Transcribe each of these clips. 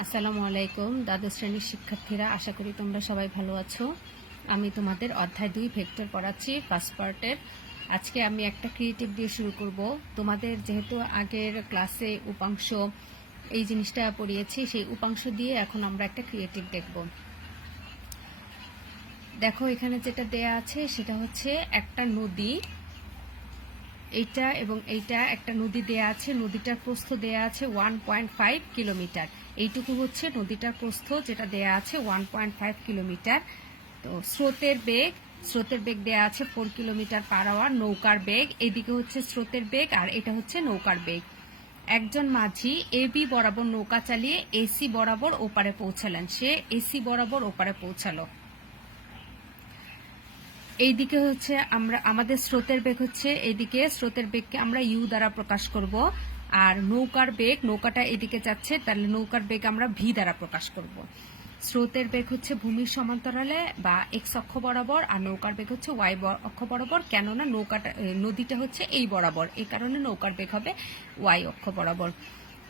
আসসালামু আলাইকুম দ্বাদশ শ্রেণীর শিক্ষার্থীরা, আশা করি তোমরা সবাই ভালো আছো। আমি তোমাদের অধ্যায় 2 ভেক্টর পড়াচ্ছি ফার্স্ট পার্টের। আজকে আমি একটা ক্রিয়েটিভ দিয়ে শুরু করব। তোমাদের যেহেতু আগের ক্লাসে উপাংশ এই জিনিসটা পড়িয়েছি, সেই উপাংশ দিয়ে এখন আমরা একটা ক্রিয়েটিভ দেখব। দেখো এখানে যেটা দেয়া আছে সেটা হচ্ছে একটা নদী, এইটা এবং এইটা একটা নদী দেয়া আছে। নদীটার প্রস্থ দেয়া আছে 1.5 কিলোমিটার। এইটুকু হচ্ছে নদীটার প্রস্থ, যেটা দেয়া আছে 1.5 কিলোমিটার। তো স্রোতের বেগ দেয়া আছে 4 কিলোমিটার পার আওয়ার। নৌকার বেগ, এদিকে হচ্ছে স্রোতের বেগ আর এটা হচ্ছে নৌকার বেগ। একজন মাঝি এবি বরাবর নৌকা চালিয়ে এসি বরাবর ওপারে পৌঁছালেন। সে এসি বরাবর ওপারে পৌঁছালো। এইদিকে হচ্ছে আমাদের স্রোতের বেগ হচ্ছে এইদিকে, স্রোতের বেগকে আমরা ইউ দ্বারা প্রকাশ করব। আর নৌকার বেগ, নৌকাটা এদিকে যাচ্ছে, তাহলে নৌকার বেগ আমরা ভি দ্বারা প্রকাশ করব। স্রোতের বেগ হচ্ছে ভূমির সমান্তরালে বা এক্স অক্ষ বরাবর, আর নৌকার বেগ হচ্ছে ওয়াই অক্ষ বরাবর। কেননা নদীটা হচ্ছে এই বরাবর, এই কারণে নৌকার বেগ হবে ওয়াই অক্ষ বরাবর।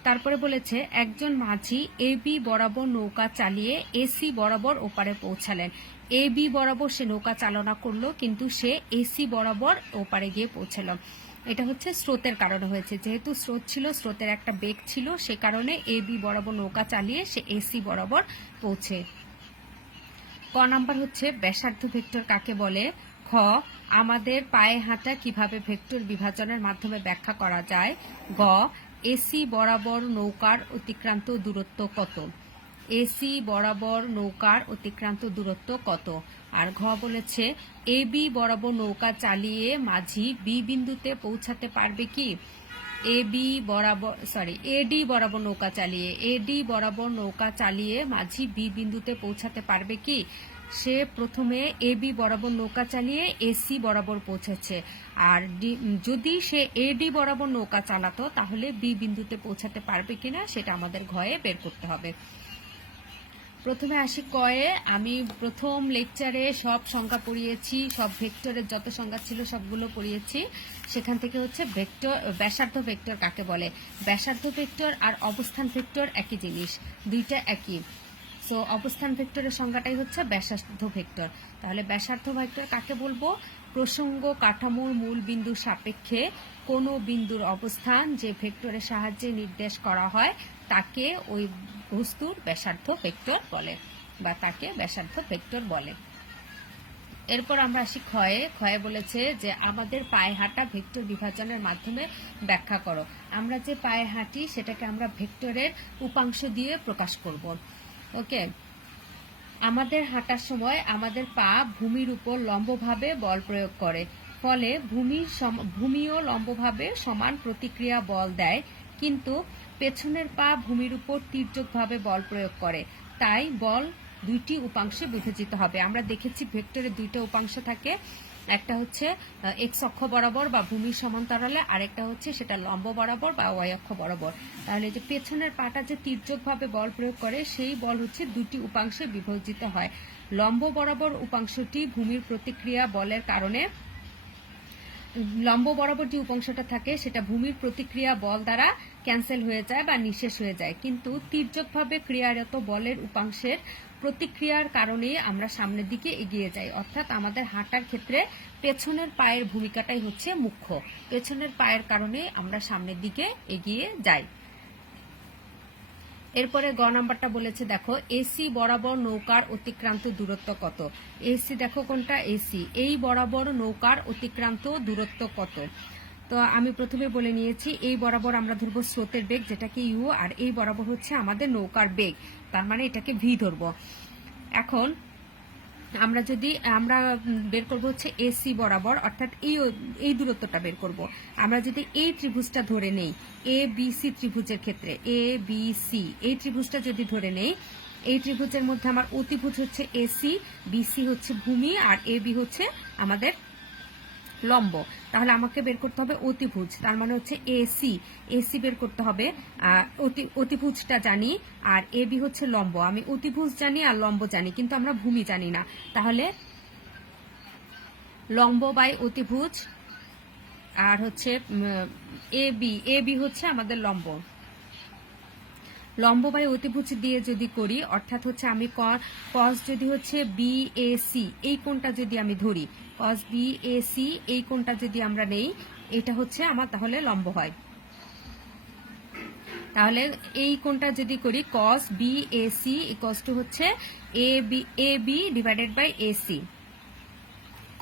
তারপরে বলেছে একজন মাঝি এবি বরাবর নৌকা চালিয়ে এসি বরাবর ওপারে পৌঁছালেন। এবি বরাবর সে নৌকা চালনা করলো, কিন্তু সে এসি বরাবর ওপারে গিয়ে পৌঁছালো। এটা হচ্ছে স্রোতের কারণে হয়েছে। যেহেতু স্রোত ছিল, স্রোতের একটা বেগ ছিল, সে কারণে এবি বরাবর নৌকা চালিয়ে সে এসি বরাবর পৌঁছে। ক নাম্বার হচ্ছে ব্যাসার্ধ ভেক্টর কাকে বলে। খ আমাদের পায়ে হাঁটা কিভাবে ভেক্টর বিভাজনের মাধ্যমে ব্যাখ্যা করা যায়। গ এসি বরাবর নৌকার অতিক্রান্ত দূরত্ব কত। এসি বরাবর নৌকার অতিক্রান্ত দূরত্ব কত। আর ঘ বলেছে এবি বরাবর নৌকা চালিয়ে মাঝি বি বিন্দুতে পৌঁছাতে পারবে কি। এডি বরাবর নৌকা চালিয়ে মাঝি বি বিন্দুতে পৌঁছাতে পারবে কি। সে প্রথমে এবি বরাবর নৌকা চালিয়ে এসি বরাবর পৌঁছেছে, আর যদি সে এডি বরাবর নৌকা চালাতো তাহলে বি বিন্দুতে পৌঁছাতে পারবে কিনা সেটা আমাদের ঘয়ে বের করতে হবে। প্রথমে আসি কয়ে। আমি প্রথম লেকচারে সব সংখ্যা পড়িয়েছি, সব ভেক্টরের যত সংখ্যা ছিল সবগুলো পড়িয়েছি। সেখান থেকে হচ্ছে ব্যাসার্ধ ভেক্টর কাকে বলে। ব্যাসার্ধ ভেক্টর আর অবস্থান ভেক্টর একই জিনিস, দুইটা একই। সো অবস্থান ভেক্টরের সংজ্ঞাটাই হচ্ছে ব্যাসার্ধ ভেক্টর। তাহলে ব্যাসার্ধ ভেক্টর কাকে বলবো। প্রসঙ্গ কাঠামোর মূল বিন্দুর সাপেক্ষে কোনো বিন্দুর অবস্থান যে ভেক্টরের সাহায্যে নির্দেশ করা হয় তাকে ওই বস্তুর ব্যাসার্ধ ভেক্টর বলে, বা তাকে ব্যাসার্ধ ভেক্টর বলে। এরপর আমরা আসি ক্ষয়ে। ক্ষয়ে বলেছে যে আমাদের পায়ে হাঁটা ভেক্টর বিভাজনের মাধ্যমে ব্যাখ্যা করো। আমরা যে পায়ে হাঁটি সেটাকে আমরা ভেক্টরের উপাংশ দিয়ে প্রকাশ করব। ওকে, আমাদের হাঁটার সময় আমাদের পা ভূমির উপর লম্বভাবে বল প্রয়োগ করে, ফলে ভূমিও লম্বভাবে সমান প্রতিক্রিয়া বল দেয়, কিন্তু পেছনের পা ভূমির উপর তির্যকভাবে বল প্রয়োগ করে। তাই বল দুইটি উপাংশে বিভাজিত হবে। আমরা দেখেছি ভেক্টরের দুইটা উপাংশ থাকে, একটা হচ্ছে এক্স অক্ষ বরাবর বা ভূমির সমান্তরালে, আরেকটা হচ্ছে সেটা লম্ব বরাবর বা ওয়াই অক্ষ বরাবর। তাহলে যে পেছনের পাটা যে তির্যকভাবে বল প্রয়োগ করে সেই বল হচ্ছে দুটি উপাংশে বিভাজিত হয়। লম্ব বরাবর উপাংশটি ভূমির প্রতিক্রিয়া বলের কারণে, লম্ব বরাবর যে উপাংশটা থাকে সেটা ভূমির প্রতিক্রিয়া বল দ্বারা ক্যান্সেল হয়ে যায় বা নিঃশেষ হয়ে যায়, কিন্তু তির্যকভাবে ক্রিয়ারত বলের উপাংশের প্রতিক্রিয়ার কারণে আমরা সামনের দিকে এগিয়ে যাই। অর্থাৎ আমাদের হাঁটার ক্ষেত্রে পেছনের পায়ের ভূমিকাটাই হচ্ছে মুখ্য। পেছনের পায়ের কারণে আমরা সামনের দিকে এগিয়ে যাই। এরপরে গ নাম্বারটা বলেছে, দেখো এসি বরাবর নৌকার অতিক্রান্ত দূরত্ব কত। এসি দেখো কোনটা, এসি এই বরাবর নৌকার অতিক্রান্ত দূরত্ব কত। তো আমি প্রথমে বলে নিয়েছি, এই বরাবর আমরা ধরবো স্রোতের বেগ যেটাকে ইউ, আর এই বরাবর হচ্ছে আমাদের নৌকার বেগ, তার মানে এটাকে ভি ধরবো। এখন আমরা বের করব হচ্ছে এসি বরাবর, অর্থাৎ এই দূরত্বটা বের করব। আমরা যদি এই ত্রিভুজটা ধরে নেই, এ বি সি ত্রিভুজের ক্ষেত্রে এ বি সি এই ত্রিভুজটা যদি ধরে নেই, এই ত্রিভুজের মধ্যে আমার অতিভুজ হচ্ছে এসি, বিসি হচ্ছে ভূমি, আর এ বি হচ্ছে আমাদের লম্ব। তাহলে আমাকে বের করতে হবে অতিভুজ, তার মানে হচ্ছে এসি। এসি বের করতে হবে, অতিভুজটা জানি, আর এ বি হচ্ছে লম্ব। আমি অতিভুজ জানি আর লম্ব জানি, কিন্তু আমরা ভূমি জানি না। তাহলে লম্ব বাই অতিভুজ, আর হচ্ছে এ বি হচ্ছে আমাদের লম্ব। লম্ববায়ু অতিভুজ দিয়ে যদি করি, অর্থাৎ হচ্ছে আমি কস যদি হচ্ছে বিএসি এই কোণটা যদি আমি ধরি, কস বিএসি এই কোণটা যদি আমরা নেই, এটা হচ্ছে আমার তাহলে লম্ব হয়। তাহলে এই কোণটা যদি করি cos BAC ইকুয়ালস টু হচ্ছে AB divided by AC।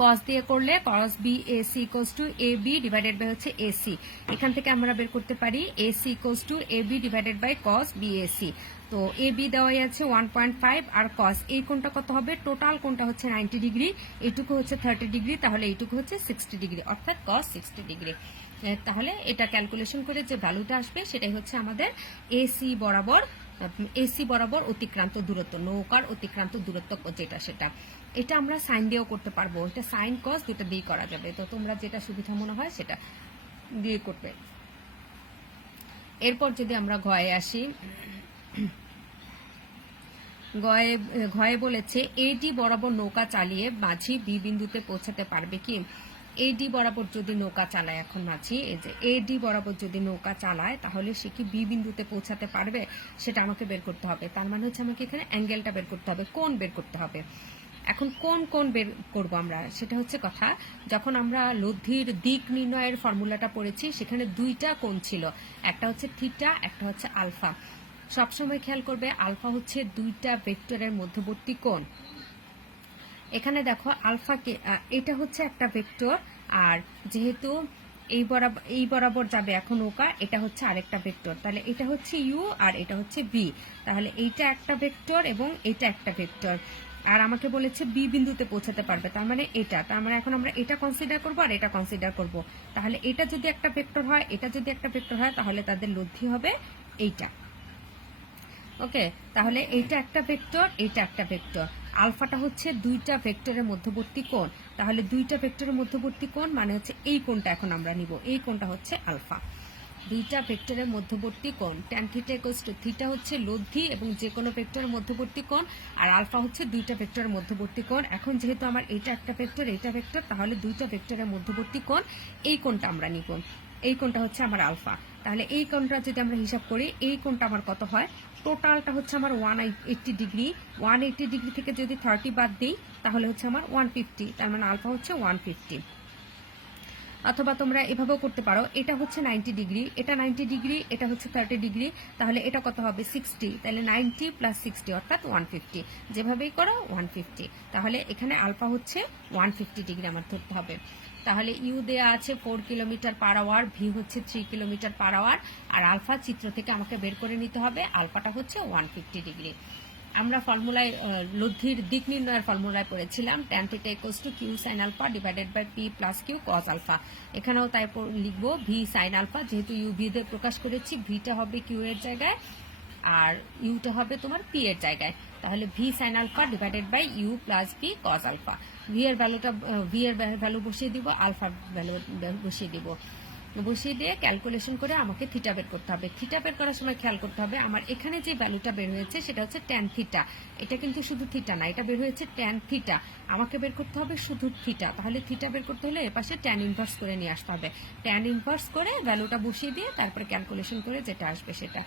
cos দিয়ে করলে cos BAC equals to AB divided by হচ্ছে AC। এখান থেকে আমরা বের করতে পারি AC equals to AB divided by cos BAC। তো AB দেওয়াই আছে 1.5 আর cos এই কোণটা কত হবে, টোটাল কোণটা হচ্ছে 90 ডিগ্রি, এইটুকু হচ্ছে 30 ডিগ্রি, তাহলে এইটুকু হচ্ছে 60 ডিগ্রি, অর্থাৎ cos 60 ডিগ্রি। তাহলে এটা ক্যালকুলেশন করে যে ভ্যালুটা আসবে সেটাই হচ্ছে আমাদের এসি বরাবর অতিক্রান্ত দূরত্ব, নৌকার অতিক্রান্ত দূরত্ব যেটা সেটা। এটা আমরা সাইন দিয়েও করতে পারবো, এটা সাইন কস দুটো দিয়ে করা যাবে, তো তোমরা যেটা সুবিধা মনে হয় সেটা দিয়ে করবে। এরপর যদি আমরা ঘয়ে আসি, ঘয়ে বলেছে এডি বরাবর নৌকা চালিয়ে মাঝি বি বিন্দুতে পৌঁছাতে পারবে কি। এডি বরাবর যদি নৌকা চালায়, এখন মাঝি এই যে এডি বরাবর যদি নৌকা চালায় তাহলে সে কি বি বিন্দুতে পৌঁছাতে পারবে, সেটা আমাকে বের করতে হবে। তার মানে হচ্ছে আমাকে এখানে অ্যাঙ্গেলটা বের করতে হবে, কোণ বের করতে হবে। এখন কোণ বের করব আমরা, সেটা হচ্ছে কথা। যখন আমরা লব্ধির দিক নির্ণয়ের ফর্মুলাটা পড়েছি সেখানে দুইটা কোণ ছিল, একটা হচ্ছে থিটা, একটা হচ্ছে আলফা। সবসময় খেয়াল করবে আলফা হচ্ছে দুইটা ভেক্টরের মধ্যবর্তী কোণ। এখানে দেখো আলফাকে, এটা হচ্ছে একটা ভেক্টর, আর যেহেতু এই বরাবর যাবে এখন নৌকা, এটা হচ্ছে আরেকটা ভেক্টর, তাহলে এটা হচ্ছে ইউ আর এটা হচ্ছে বি, তাহলে এইটা একটা ভেক্টর এবং এটা একটা ভেক্টর। আর আমাকে বলেছে বি বিন্দুতে পৌঁছাতে পারবে, তার মানে এটা, তার মানে এখন আমরা এটা কনসিডার করবো আর এটা কনসিডার করব। তাহলে এটা যদি একটা ভেক্টর হয়, এটা যদি একটা ভেক্টর হয়, তাহলে তাদের লব্ধি হবে এইটা। ওকে, তাহলে এইটা একটা ভেক্টর, এইটা একটা ভেক্টর। আলফাটা হচ্ছে দুইটা ভেক্টরের মধ্যবর্তী কোণ, তাহলে দুইটা ভেক্টরের মধ্যবর্তী কোণ মানে হচ্ছে এই কোণটা এখন আমরা নিব, এই কোণটা হচ্ছে আলফা। দুইটা ভেক্টরের মধ্যবর্তী কোণ tan theta equals two, theta হচ্ছে লব্ধি এবং যে কোনো ভেক্টরের মধ্যবর্তী কোণ, আর আলফা হচ্ছে দুইটা ভেক্টরের মধ্যবর্তী কোণ। এখন যেহেতু আমার এইটা একটা ভেক্টর, এইটা ভেক্টর, তাহলে দুইটা ভেক্টরের মধ্যবর্তী কোণ, এই কোণটা আমরা নিব, এই কোণটা হচ্ছে আমার আলফা। তাহলে এই কোণটা যদি আমরা হিসাব করি, এই কোণটা আমার কত হয়, টোটালটা হচ্ছে আমার 180 ডিগ্রি। 180 ডিগ্রি থেকে যদি 30 বাদ দিই তাহলে হচ্ছে আমার 150, তার মানে আলফা হচ্ছে 150। অথবা তোমরা এভাবেও করতে পারো, এটা হচ্ছে 90 ডিগ্রি, এটা 90 ডিগ্রি, এটা হচ্ছে 30 ডিগ্রি, তাহলে এটা কত হবে 60, তাহলে 90 প্লাস 60 অর্থাৎ 150, যেভাবেই করো 150। তাহলে এখানে আলফা হচ্ছে 150 ডিগ্রি আমার ধরতে হবে। তাহলে ইউ দেয়া আছে 4 কিলোমিটার পার আওয়ার, ভি হচ্ছে 3 কিলোমিটার পার আওয়ার, আর আলফা চিত্র থেকে আমাকে বের করে নিতে হবে, আলফাটা হচ্ছে 150 ডিগ্রি। আমরা ফর্মুলায় লব্ধির দিক নির্ণয়ের ফর্মুলায় পড়েছিলাম tan theta equals to Q sine alpha divided by P plus Q cos alpha. এখানেও তাই লিখবো ভি সাইন আলফা, যেহেতু ইউ ভি দিয়ে প্রকাশ করেছি, ভিটা হবে কিউ এর জায়গায় আর ইউটা হবে তোমার পি এর জায়গায়, তাহলে V sine alpha divided by U plus P cos alpha. V এর ভ্যালু বসিয়ে দিব, আলফার ভ্যালু বসিয়ে দিব, বসিয়ে দিয়ে ক্যালকুলেশন করে আমাকে থিটা বের করতে হবে। থিটা বের করার সময় খেয়াল করতে হবে আমার এখানে যে ভ্যালুটা বের হয়েছে সেটা হচ্ছে ট্যান থিটা, এটা কিন্তু শুধু থিটা না, এটা বের হয়েছে ট্যান থিটা, আমাকে বের করতে হবে শুধু থিটা। তাহলে থিটা বের করতে হলে এপাশে ট্যান ইনভার্স করে নিয়ে আসতে হবে, ট্যান ইনভার্স করে ভ্যালুটা বসিয়ে দিয়ে তারপরে ক্যালকুলেশন করে যেটা আসবে সেটা।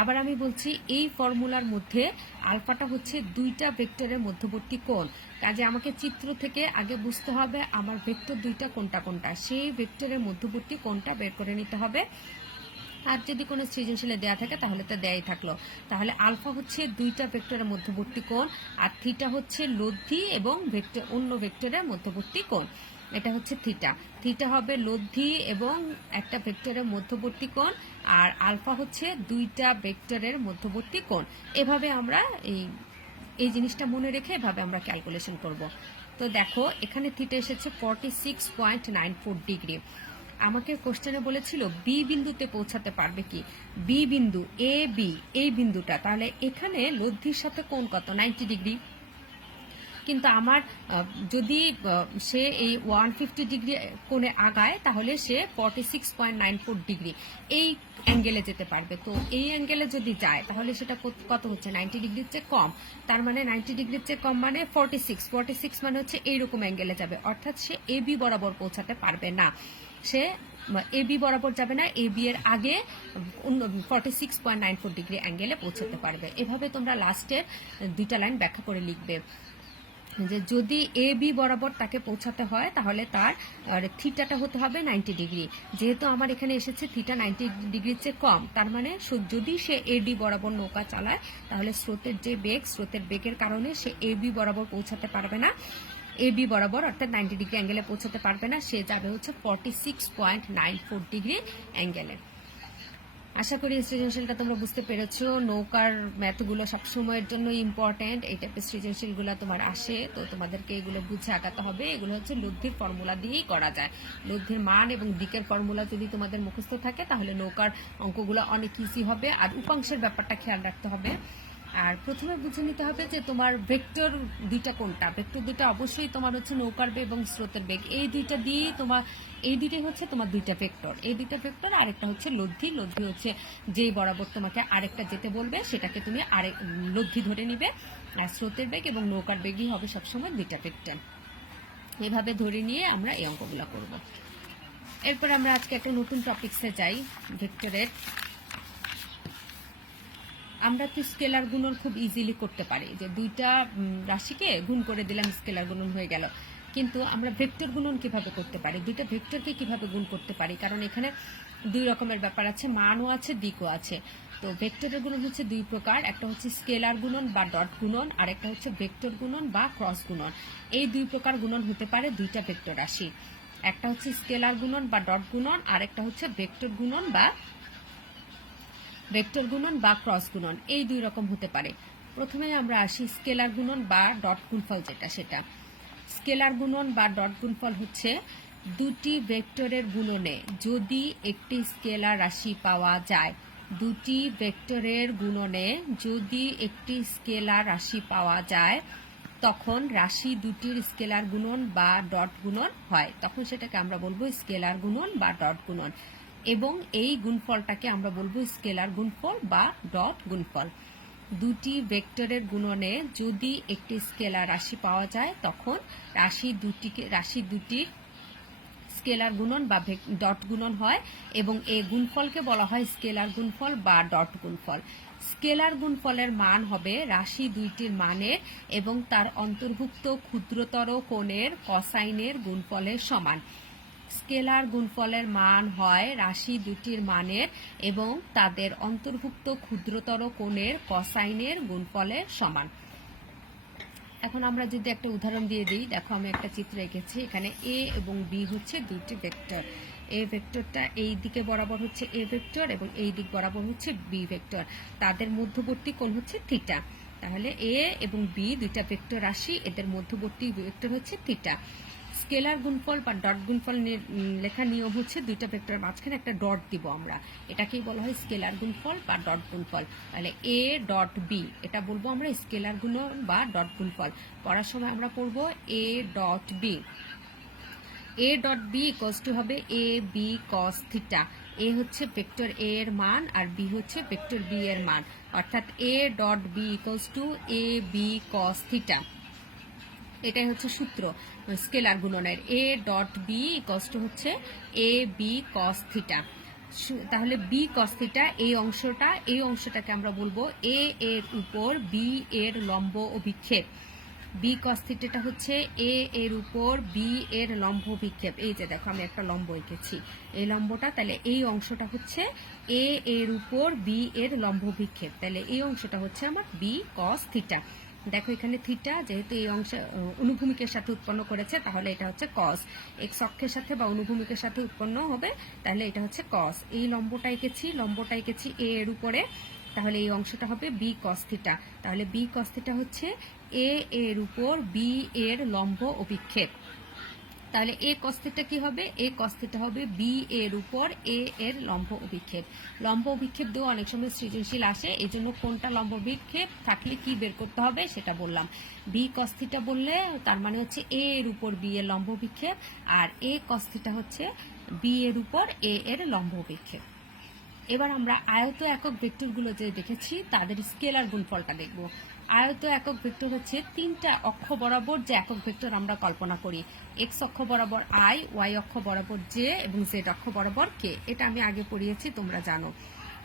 আবার আমি বলছি এই ফর্মুলার মধ্যে আলফাটা হচ্ছে দুইটা ভেক্টরের মধ্যবর্তী কোণ, কাজে আমাকে চিত্র থেকে আগে বুঝতে হবে আমার ভেক্টর দুইটা কোনটা কোনটা, সেই ভেক্টরের মধ্যবর্তী কোণটা বের করে নিতে হবে। আর যদি কোনো সৃজনশীলে দেয়া থাকে তাহলে তো দেয়াই থাকলো। তাহলে আলফা হচ্ছে দুইটা ভেক্টরের মধ্যবর্তী কোণ, আর থিটা হচ্ছে লব্ধি এবং অন্য ভেক্টরের মধ্যবর্তী কোণ, এটা হচ্ছে থিটা। থিটা হবে লব্ধি এবং একটা ভেক্টরের মধ্যবর্তী কোণ, আর আলফা হচ্ছে দুইটা ভেক্টরের মধ্যবর্তী কোণ। এভাবে আমরা এই জিনিসটা মনে রেখে এভাবে আমরা ক্যালকুলেশন করব। তো দেখো এখানে থিটা এসেছে 46.94 ডিগ্রি। আমাকে কোশ্চেনে বলেছিল বি বিন্দুতে পৌঁছাতে পারবে কি, বি বিন্দু এ বি এই বিন্দুটা, তাহলে এখানে লব্ধির সাথে কোণ কত 90 ডিগ্রি, কিন্তু আমার যদি সে এই 150 ডিগ্রি কোণে আগায় তাহলে সে 46.94 ডিগ্রি এই অ্যাঙ্গেলে যেতে পারবে। তো এই অ্যাঙ্গেলে যদি যায় তাহলে সেটা কত হচ্ছে 90 ডিগ্রির চেয়ে কম, তার মানে 90 ডিগ্রির চেয়ে কম মানে 46 মানে হচ্ছে এইরকম অ্যাঙ্গেলে যাবে, অর্থাৎ সে এ বি বরাবর পৌঁছাতে পারবে না, সে এ বি বরাবর যাবে না, এ বি এর আগে 46.94 ডিগ্রি অ্যাঙ্গেলে পৌঁছাতে পারবে। এভাবে তোমরা লাস্টের দুইটা লাইন ব্যাখ্যা করে লিখবে যে যদি এ বি বরাবর তাকে পৌঁছাতে হয় তাহলে তার থিটাটা হতে হবে 90 ডিগ্রি। যেহেতু আমার এখানে এসেছে থিটা 90 ডিগ্রির চেয়ে কম, তার মানে যদি সে এডি বরাবর নৌকা চালায় তাহলে স্রোতের যে বেগ, স্রোতের বেগের কারণে সে এ বি বরাবর পৌঁছাতে পারবে না, এ বি বরাবর অর্থাৎ 90 ডিগ্রি অ্যাঙ্গেলে পৌঁছাতে পারবে না, সে যাবে হচ্ছে 46.94 ডিগ্রি অ্যাঙ্গেলে। আশা করি সৃজনশীলটা তোমরা বুঝতে পেরেছো। নৌকার ম্যাথগুলো সবসময়ের জন্য ইম্পর্টেন্ট, এই টাইপের সৃজনশীলগুলো তোমার আসে, তো তোমাদেরকে এগুলো বুঝে আগাতে হবে। এগুলো হচ্ছে লব্ধির ফর্মুলা দিয়েই করা যায়। লব্ধির মান এবং দিকের ফর্মুলা যদি তোমাদের মুখস্থ থাকে তাহলে নৌকার অঙ্কগুলো অনেক ইজি হবে। আর উপাংশের ব্যাপারটা খেয়াল রাখতে হবে। আর প্রথমে বুঝে নিতে হবে যে তোমার ভেক্টর দুইটা কোনটা। ভেক্টর দুইটা অবশ্যই তোমার হচ্ছে নৌকার বেগ এবং স্রোতের বেগ, এই দুইটা দিয়ে তোমার, এই দুইটাই হচ্ছে তোমার দুইটা ভেক্টর, এই দুইটা ভেক্টর। আরেকটা হচ্ছে লব্ধি, লব্ধি হচ্ছে যেই বরাবর তোমাকে আরেকটা যেতে বলবে সেটাকে তুমি আরেক লব্ধি ধরে নিবে। আর স্রোতের বেগ এবং নৌকার বেগই হবে সবসময় দুইটা ভেক্টর। এভাবে ধরে নিয়ে আমরা এই অঙ্কগুলো করব। এরপর আমরা আজকে একটা নতুন টপিকসে যাই, ভেক্টরের। আমরা তো স্কেলার গুণন খুব ইজিলি করতে পারি, যে দুইটা রাশিকে গুণ করে দিলাম স্কেলার গুণন হয়ে গেল। কিন্তু আমরা ভেক্টর গুণন কিভাবে করতে পারি, দুইটা ভেক্টরকে কিভাবে গুণ করতে পারি, কারণ এখানে দুই রকমের ব্যাপার আছে, মানও আছে দিকও আছে। তো ভেক্টরের গুণন হচ্ছে দুই প্রকার, একটা হচ্ছে স্কেলার গুণন বা ডট গুণন, আর একটা হচ্ছে ভেক্টর গুণন বা ক্রস গুণন। এই দুই প্রকার গুণন হতে পারে দুইটা ভেক্টর রাশি, একটা হচ্ছে স্কেলার গুণন বা ডট গুণন, আর একটা হচ্ছে ভেক্টর গুণন বা ক্রস গুণন। এই দুই রকম হতে পারে। প্রথমে আমরা আসি স্কেলার গুণন বা ডট গুণফল যেটা, সেটা স্কেলার গুণন বা ডট গুণফল হচ্ছে দুটি ভেক্টরের গুণনে যদি একটি স্কেলার রাশি পাওয়া যায়, দুটি ভেক্টরের গুণনে যদি একটি স্কেলার রাশি পাওয়া যায় তখন রাশি দুটির স্কেলার গুণন বা ডট গুণন হয়, তখন সেটাকে আমরা বলবো স্কেলার গুণন বা ডট গুণন। এবং এই গুণফলটাকে আমরা বলবো স্কেলার গুণফল বা ডট গুণফল। দুটি ভেক্টরের গুণনে যদি একটি স্কেলার রাশি পাওয়া যায় তখন রাশি দুটির স্কেলার গুণন বা ডট গুণন হয়, এবং এই গুণফলকে বলা হয় স্কেলার গুণফল বা ডট গুণফল। স্কেলার গুণফলের মান হবে রাশি দুইটির মানের এবং তার অন্তর্ভুক্ত ক্ষুদ্রতর কোণের কসাইনের গুণফলের সমান। স্কেলার গুণফলের মান হয় রাশি দুটির মানের এবং তাদের অন্তর্ভুক্ত ক্ষুদ্রতর কোণের কসাইনের গুণফলের সমান। এখন আমরা যদি একটা উদাহরণ দিয়ে দিই, দেখো আমি একটা চিত্র এঁকেছি, এখানে এ এবং বি হচ্ছে দুইটি ভেক্টর। এ ভেক্টরটা এই দিকে বরাবর হচ্ছে এ ভেক্টর এবং এই দিক বরাবর হচ্ছে বি ভেক্টর, তাদের মধ্যবর্তী কোণ হচ্ছে থিটা। তাহলে এ এবং বি দুইটা ভেক্টর রাশি, এদের মধ্যবর্তী ভেক্টর হচ্ছে থিটা। স্কেলার গুণফল বা ডট গুণফল লেখার নিয়ম হচ্ছে দুইটা ভেক্টরের মাঝখানে একটা ডট দিব আমরা, এটাকেই বলা হয় স্কেলার গুণফল বা ডট গুণফল। তাহলে এ ডট বি, এটা বলবো আমরা স্কেলার গুণন বা ডট গুণফল। পড়ার সময় আমরা পড়বো A dot B. A dot B equals to হবে এ বি কস থিটা। এ হচ্ছে ভেক্টর এ এর মান আর বি হচ্ছে ভেক্টর বি এর মান, অর্থাৎ A dot B equals to A B cos theta. এটাই হচ্ছে সূত্র স্কেলার গুণনের। A dot B equals to হচ্ছে এ বি কস থিটা। তাহলে বি কস থিটা এই অংশটাকে আমরা বলবো এ এর উপর বি এর লম্ব অভিক্ষেপ। বি কস থিটাটা হচ্ছে এ এর উপর বি এর লম্ব অভিক্ষেপ। এই যে দেখো আমি একটা লম্ব এঁকেছি, এই লম্বটা, তাহলে এই অংশটা হচ্ছে এ এর উপর বি এর লম্ব অভিক্ষেপ, তাহলে এই অংশটা হচ্ছে আমার বি কস থিটা। দেখো এখানে থিটা যেহেতু এই অংশ অনুভূমিকের সাথে উৎপন্ন করেছে, তাহলে এটা হচ্ছে কস। এক্স অক্ষের সাথে বা অনুভূমিকের সাথে উৎপন্ন হবে, তাহলে এটা হচ্ছে কস। এই লম্বটা এঁকেছি এ এর উপরে, তাহলে এই অংশটা হবে বি কস থিটা। তাহলে বি কস থিটা হচ্ছে এ এর উপর বি এর লম্ব অভিক্ষেপ। তাহলে এ কস থিটা কি হবে, এ কস থিটা হবে বি এর উপর এ এর লম্ব অভিক্ষেপ। লম্ব অভিক্ষেপ দিয়েও অনেক সময় সৃজনশীল আসে, এই জন্য কোনটা লম্ব অভিক্ষেপ থাকলে কি বের করতে হবে সেটা বললাম। বি কস থিটা বললে তার মানে হচ্ছে এ এর উপর বি এর লম্ব অভিক্ষেপ, আর এ কস থিটা হচ্ছে বি এর উপর এ এর লম্ব অভিক্ষেপ। এবার আমরা আয়ত একক ভেক্টরগুলো যে দেখেছি তাদের স্কেলার গুণফলটা দেখব। আয়ত একক ভেক্টর হচ্ছে তিনটা অক্ষ বরাবর যে একক ভেক্টর আমরা কল্পনা করি, এক্স অক্ষ বরাবর আই, ওয়াই অক্ষ বরাবর জে এবং জেড অক্ষ বরাবর কে। এটা আমি আগে পড়িয়েছি, তোমরা জানো।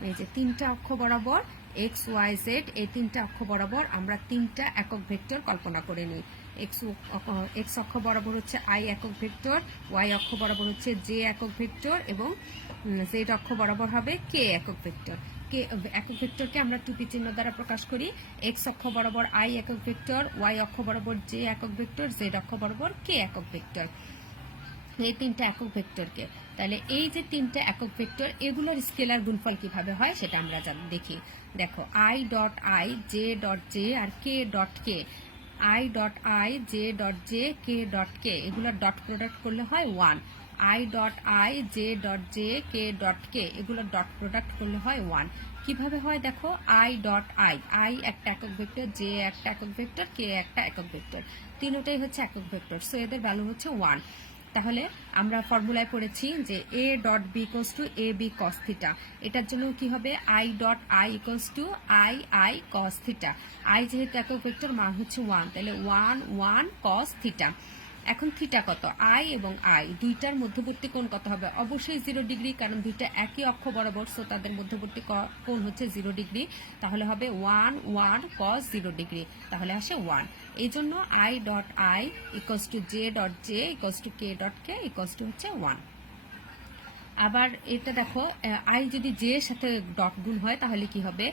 এই যে তিনটা অক্ষ বরাবর এক্স ওয়াই জেড, এই তিনটা অক্ষ বরাবর আমরা তিনটা একক ভেক্টর কল্পনা করে নিই। এক্স অক্ষ বরাবর হচ্ছে আই একক ভেক্টর, ওয়াই অক্ষ বরাবর হচ্ছে জে একক ভেক্টর এবং জেড অক্ষ বরাবর হবে কে একক ভেক্টর। কে একক ভেক্টরকে আমরা টুপি চিহ্ন দ্বারা প্রকাশ করি। এক্স অক্ষ বরাবর আই একক ভেক্টর, ওয়াই অক্ষ বরাবর জে একক ভেক্টর, জেড অক্ষ বরাবর কে একক ভেক্টর। এই তিনটা একক ভেক্টরকে, তাহলে এই যে তিনটা একক ভেক্টর এগুলোর স্কেলার গুণফল কিভাবে হয় সেটা আমরা দেখি। দেখো I dot I, J dot J আর K dot K. I dot I, J dot J, K dot K, এগুলোর ডট প্রোডাক্ট করলে হয় 1। I dot I, J dot J, K dot K, এগুলোর ডট প্রোডাক্ট করলে হয় 1। কিভাবে হয় দেখো, আই ডট আই, আই একটা একক ভেক্টর, জে একটা একক ভেক্টর, কে একটা একক ভেক্টর, তিনটাই হচ্ছে একক ভেক্টর, সো এদের ভ্যালু হচ্ছে 1। তাহলে আমরা ফর্মুলায় পড়েছি যে A dot B equals to A B cos theta. এটার জন্য কি হবে, i dot I equals to i i cos theta. I যেহেতু একক ভেক্টর, মান হচ্ছে 1, তাহলে 1 1 কস থিটা। এখন থিটা কত, আই এবং আই দুইটার মধ্যবর্তী কোণ কত হবে, অবশ্যই 0 ডিগ্রি, কারণ দুইটা একই অক্ষ বরাবর, সো তাদের মধ্যবর্তী কোণ হচ্ছে 0 ডিগ্রি। তাহলে হবে 1 1 cos 0 ডিগ্রি, তাহলে আসে 1। এই জন্য I dot I equals to J dot J equals to K dot K equals to হচ্ছে 1। আবার এটা দেখো, আই যদি জে এর সাথে ডট গুণ হয় তাহলে কি হবে,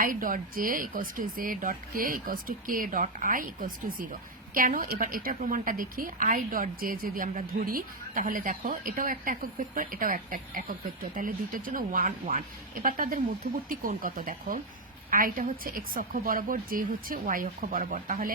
i dot J equals to J dot K equals to K dot I equals two 0। কেন, এবার এটা প্রমাণটা দেখি। আই ডট জে যদি আমরা ধরি তাহলে দেখো এটাও একটা একক ভেক্টর, এটাও একটা একক ভেক্টর, তাহলে দুইটার জন্য 1 1। এবার তাদের মধ্যবর্তী কোণ কত দেখো, আইটা হচ্ছে এক্স অক্ষ বরাবর, জে হচ্ছে ওয়াই অক্ষ বরাবর, তাহলে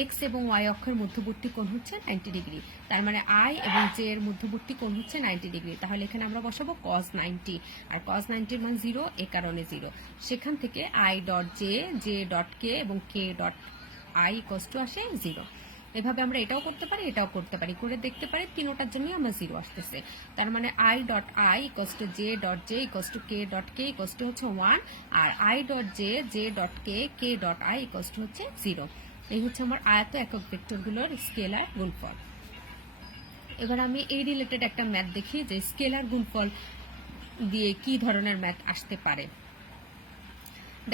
এক্স এবং ওয়াই অক্ষের মধ্যবর্তী কোণ হচ্ছে 90 ডিগ্রি। তার মানে আই এবং জে এর মধ্যবর্তী কোণ হচ্ছে 90 ডিগ্রি। তাহলে এখানে আমরা বসাবো cos 90, আর cos 90 এর মান 0, এ কারণে 0। সেখান থেকে I dot J, J dot K এবং K dot I equals to আসে 0। এভাবে আমরা এটাও করতে পারি, এটাও করতে পারি, করে দেখতে পারি তিনটার জন্যই আমরা 0 আসতেছে। তার মানে I dot I equals to J dot J equals to K dot K equals to হচ্ছে 1, আর I dot J, J dot K, K dot I equals to হচ্ছে 0। এই হচ্ছে আমার আয়ত একক ভেক্টরগুলোর স্কেলার গুণফল। এবার আমি এই রিলেটেড একটা ম্যাথ দেখি যে স্কেলার গুণফল দিয়ে কি ধরনের ম্যাথ আসতে পারে।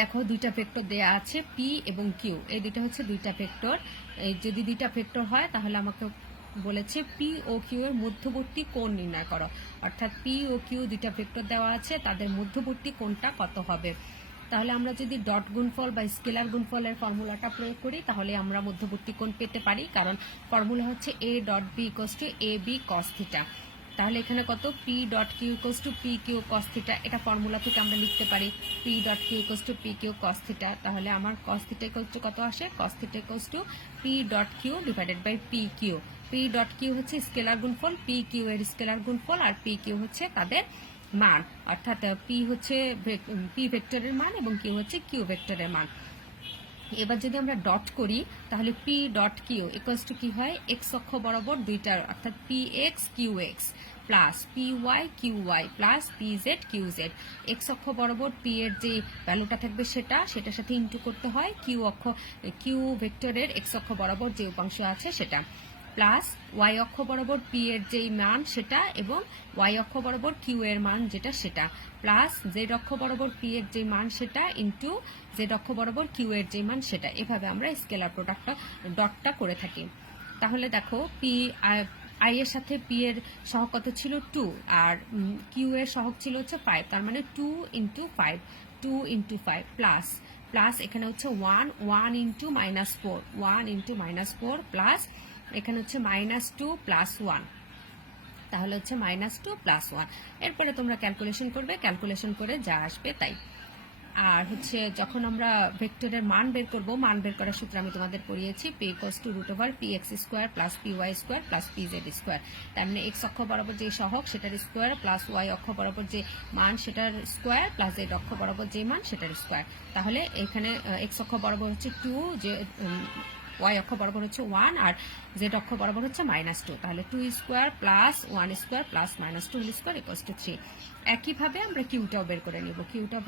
দেখো দুইটা ভেক্টর দেয়া আছে পি এবং কিউ, এই দুইটা হচ্ছে দুইটা ভেক্টর। এই যদি দুইটা ভেক্টর হয় তাহলে আমাকে বলেছে পি ও কিউ এর মধ্যবর্তী কোণ নির্ণয় করো, অর্থাৎ পি ও কিউ দুইটা ভেক্টর দেওয়া আছে, তাদের মধ্যবর্তী কোণটা কত হবে। তাহলে আমরা যদি ডট গুণফল বা স্কেলার গুণফলের ফর্মুলাটা প্রয়োগ করি তাহলে আমরা মধ্যবর্তী কোণ পেতে পারি, কারণ ফর্মুলা হচ্ছে A dot B equals to A B cos theta. তাহলে এখানে কত, P dot Q equals to P Q cos theta, এটা ফর্মুলা থেকে আমরা লিখতে পারি P dot Q equals to P Q cos theta. তাহলে আমার কস থিটা ইকুয়ালস টু কত আসে, cos theta equals to P dot Q divided by P Q. P dot Q হচ্ছে স্কেলার গুণফল, পি কিউ এর স্কেলার গুণফল, আর P Q হচ্ছে তাদের মান, অর্থাৎ পি হচ্ছে পি ভেক্টরের মান এবং কিউ হচ্ছে কিউ ভেক্টরের মান। এবার যদি আমরা ডট করি তাহলে P dot Q equals to কি হয়, এক্স অক্ষ বরাবর দুইটার, অর্থাৎ P X Q X plus P Y Q Y plus P Z Q Z. X অক্ষ বরাবর পি এর যে ভ্যালুটা থাকবে সেটার সাথে ইন্টু করতে হয় কিউ ভেক্টরের এক্স অক্ষ বরাবর যে উপাংশ আছে সেটা, প্লাস ওয়াই অক্ষ বরাবর পি এর যেই মান সেটা এবং ওয়াই অক্ষ বরাবর কিউ এর মান যেটা সেটা, প্লাস জেড অক্ষ বরাবর পি এর যে মান সেটা ইন্টু জেড অক্ষ বরাবর কিউ এর যে মান সেটা। এভাবে আমরা স্কেলার প্রোডাক্টটা ডটটা করে থাকি। তাহলে দেখো পি আই এর সাথে পি এর সহগ কত ছিল 2, আর কিউ এর সহগ ছিল হচ্ছে 5, তার মানে 2 ইন্টু 5, 2 ইন্টু 5 প্লাস প্লাস এখানে হচ্ছে 1 1 into minus 4, 1 into minus 4 plus এখানে হচ্ছে -2 প্লাস 1, তাহলে হচ্ছে -2 প্লাস 1। এরপরে তোমরা ক্যালকুলেশন করবে, ক্যালকুলেশন করে যা আসবে তাই। আর হচ্ছে যখন আমরা ভেক্টরের মান বের করব, মান বের করার সূত্র আমি তোমাদের পড়িয়েছি, P equals to root over P X square plus P Y square plus P Z square. তার মানে এক্স অক্ষ বরাবর যে সহগ সেটার স্কোয়ার প্লাস ওয়াই অক্ষ বরাবর যে মান সেটার স্কোয়ার প্লাস জেড অক্ষ বরাবর যে মান সেটার স্কোয়ার। তাহলে এখানে এক্স অক্ষ বরাবর হচ্ছে 2, যে ওয়াই অক্ষ বরাবর হচ্ছে 1 আর জেড অক্ষ বরাবর হচ্ছে -2। তাহলে 2 square plus 1 square plus -2 whole square equals to 3। একইভাবে আমরা কিউটাও বের করে নিব। কিউটাও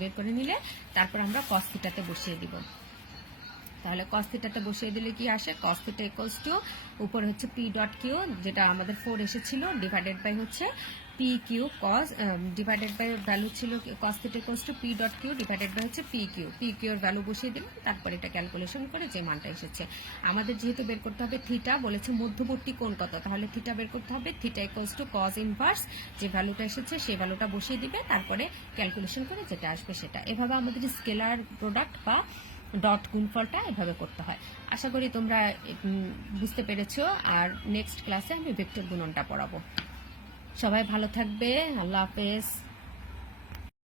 বের করে নিলে তারপর আমরা কস থিটাতে বসিয়ে দিব। তাহলে কস থিটাতে বসিয়ে দিলে কি আসে, কস থিটা ইকুয়ালস টু উপরে হচ্ছে পি ডট কিউ, যেটা আমাদের 4 এসেছিল, ডিভাইডেড বাই হচ্ছে P Q cos, divided by value ছিল cos theta equals to P dot Q divided by হচ্ছে পি কিউ। পি কিউ এর ভ্যালু বসিয়ে দিলাম, তারপর এটা ক্যালকুলেশন করে যে মানটা এসেছে। আমাদের যেহেতু বের করতে হবে থিটা, বলেছে মধ্যবর্তী কোণ কত, তাহলে থিটা বের করতে হবে। Theta equals to cos inverse, যে ভ্যালুটা এসেছে সেই ভ্যালুটা বসিয়ে দিবে, তারপরে ক্যালকুলেশন করে যেটা আসবে সেটা। এভাবে আমাদের স্কেলার প্রোডাক্ট বা ডট গুণফলটা এভাবে করতে হয়। আশা করি তোমরা বুঝতে পেরেছো। আর নেক্সট ক্লাসে আমি ভেক্টর গুণনটা পড়াবো। সবাই ভালো থাকবে। আল্লাহ হাফেজ।